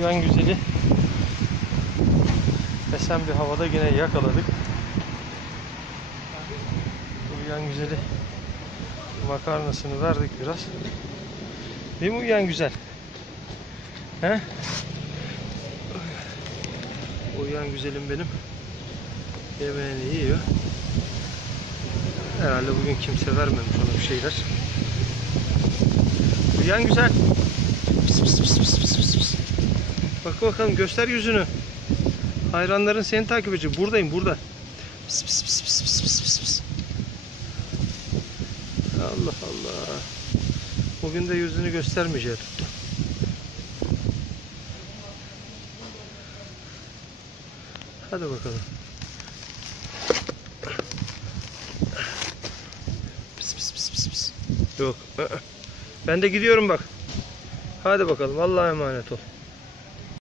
Uyuyan güzeli esen bir havada yine yakaladık. Uyuyan güzeli makarnasını verdik biraz. Değil mi uyuyan güzel? He? Uyuyan güzelim benim. Yemeğini yiyor. Herhalde bugün kimse vermemiş ona bir şeyler. Uyuyan güzel. Pıs pıs pıs pıs pıs pıs pıs. Bak bakalım, göster yüzünü. Hayranların seni takip edecek. Buradayım, burada. Pıs pıs pıs pıs pıs pıs pıs pıs. Allah Allah. Bugün de yüzünü göstermeyecek. Hadi bakalım. Pıs pıs pıs pıs pıs. Yok. Ben de gidiyorum bak. Hadi bakalım. Allah'a emanet ol.